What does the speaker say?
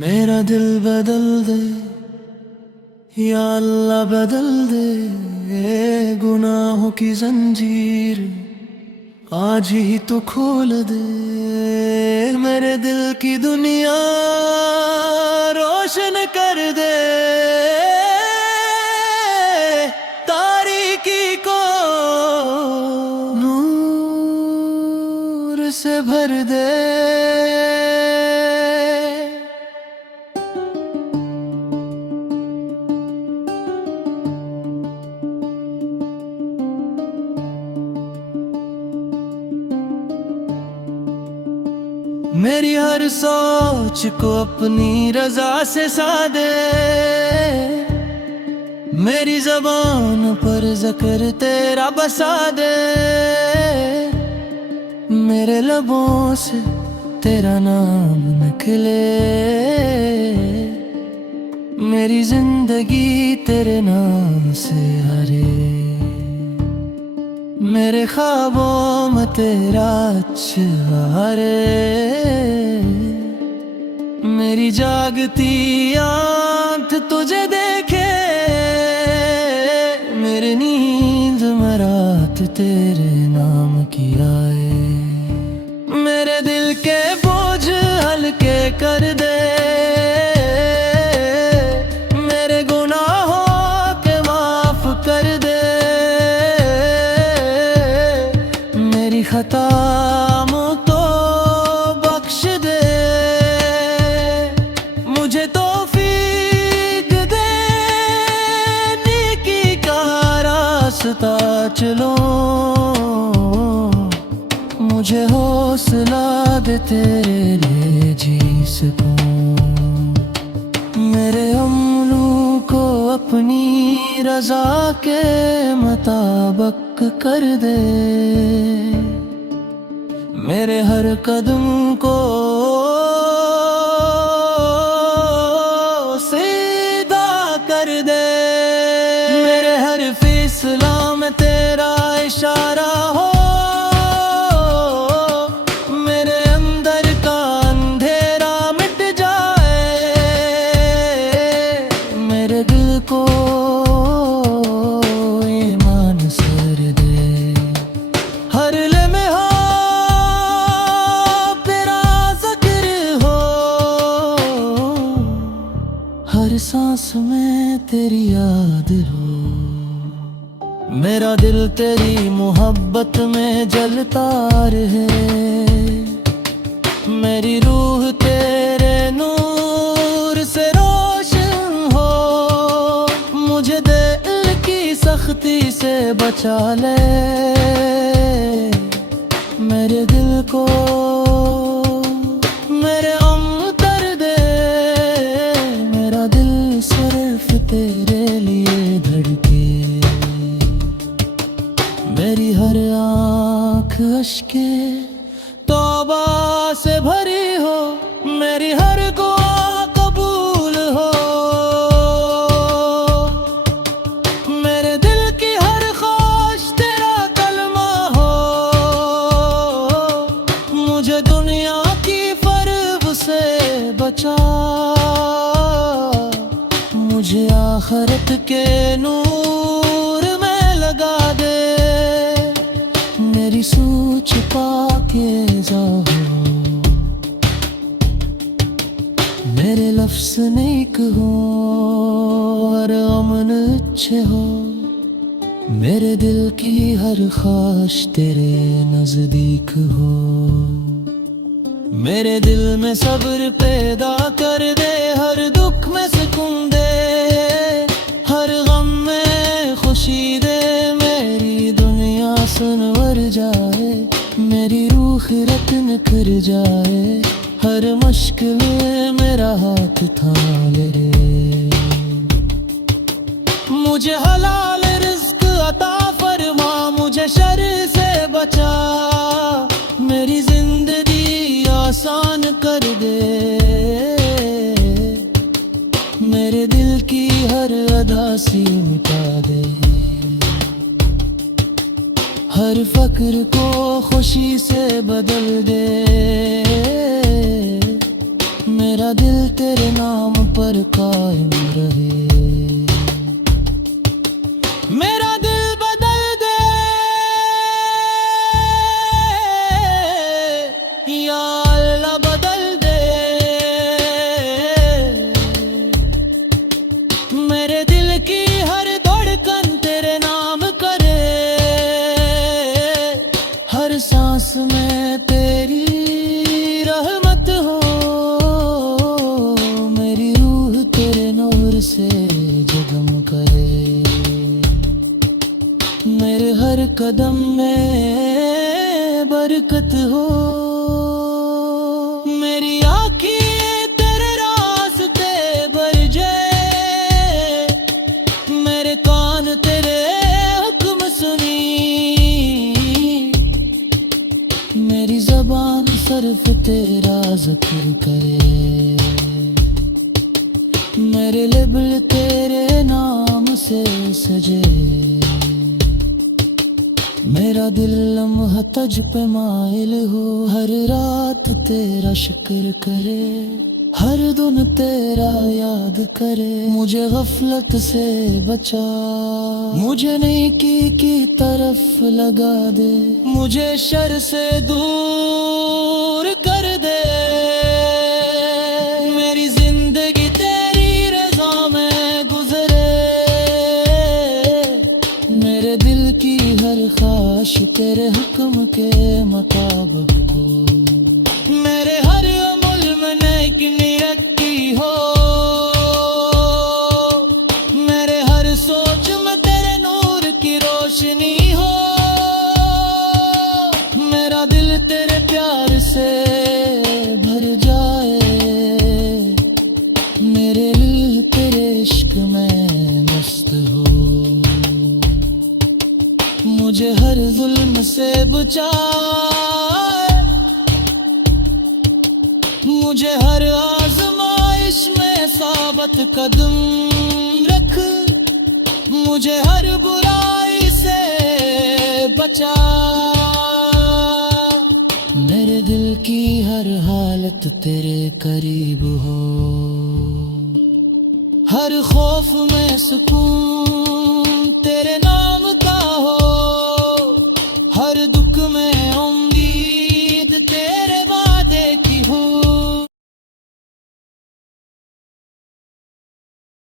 मेरा दिल बदल दे या अल्लाह बदल दे, गुनाहों की जंजीर आज ही तो खोल दे। मेरे दिल की दुनिया रोशन कर दे, तारीकी को नूर से भर दे। मेरी हर सोच को अपनी रजा से सादे, मेरी ज़बान पर ज़िक्र तेरा बसा दे। मेरे लबों से तेरा नाम निकले, मेरी जिंदगी तेरे नाम से हरे। मेरे ख्वाबों में तेरा चेहरे, मेरी जागती आँख तुझे देखे। मेरी नींद में रात तेरे नाम की आए। मेरे दिल के बोझ हल्के कर दे, मेरे गुनाहों के माफ कर दे। मेरी खताओं को बख्श दे, मुझे तौफीक दे नेकी का रास्ता चलो। मुझे हौसला दे तेरे लिए जी सकूं। मेरे अमलों को अपनी रजा के मुताबिक कर दे, मेरे हर कदम को सीधा कर दे। मेरे हर फैसला में तेरा इशारा हो, मेरे अंदर का अंधेरा मिट जाए। मेरे दिल को ईमान सर दे, हर लम्हे हर सांस में तेरी याद हो। मेरा दिल तेरी मोहब्बत में जलता रहे, मेरी रूह तेरे नूर से रोशन हो। मुझे दिल की सख्ती से बचा ले, मेरे दिल को मेरे तेरे लिए धड़के। मेरी हर आँख अश्के तौबा से भरी हो, मेरी हर दुआ कबूल हो। मेरे दिल की हर ख्वाहिश तेरा कलमा हो। मुझे दुनिया की फरेब से बचा, मुझे आखिरत के नूर में लगा दे। मेरी सोच पाके जाओ, मेरे लफ्ज़ नेक हो और अमन अच्छे हो। मेरे दिल की हर ख्वाहिश तेरे नजदीक हो। मेरे दिल में सब्र पैदा कर दे, हर दुख में सुकून दे, हर गम में खुशी दे। मेरी दुनिया सुनवर जाए, मेरी रूह रत्न कर जाए। हर मुश्किल में मेरा हाथ थाम ले, मुझे हलाल रिज़्क़ अता फरमा। मुझे शर से बचा, मेरी जिंदगी आसान कर दे। मेरे दिल की हर अदासी मिटा दे, हर फक्र को खुशी से बदल दे। मेरा दिल तेरे पर कायम रहे। मेरा दिल बदल दे या अल्लाह बदल दे, मेरे दिल की हर धड़कन तेरे नाम करे, हर सांस में तेरी रहमत हो, मेरी रूह तेरे नूर से जगम करे, मेरे हर कदम में बरकत हो, मेरी आँखें तेरे रास्ते भर जाए, मेरे कान तेरे हुक्म सुनी, मेरी ज़बान सिर्फ तेरा ज़िक्र करे, मेरे लिब्स तेरे नाम से सजे, मेरा दिल लम्हा तुझ पे माइल हो, हर रात तेरा शुक्र करे, हर दिन तेरा याद करे, मुझे गफलत से बचा, मुझे नेकी की तरफ लगा दे, मुझे शर से दूर कर दे, मेरी जिंदगी तेरी रज़ा में गुजरे, मेरे दिल की हर ख्वाहिश तेरे हुक्म के मुताबिक हो, मेरे हर अमल में नेक नियत की हो, मेरे हर सोच में तेरे नूर की रोशनी हो, मेरा दिल तेरे प्यार से भर जाए, मेरे रूह तेरे इश्क में मस्त हो, मुझे हर जुल्म से बचाए, मुझे हर आज़माइश में साबित कदम रख, मुझे हर बुराई से बचा, मेरे दिल की हर हालत तेरे करीब हो, हर खौफ में सुकून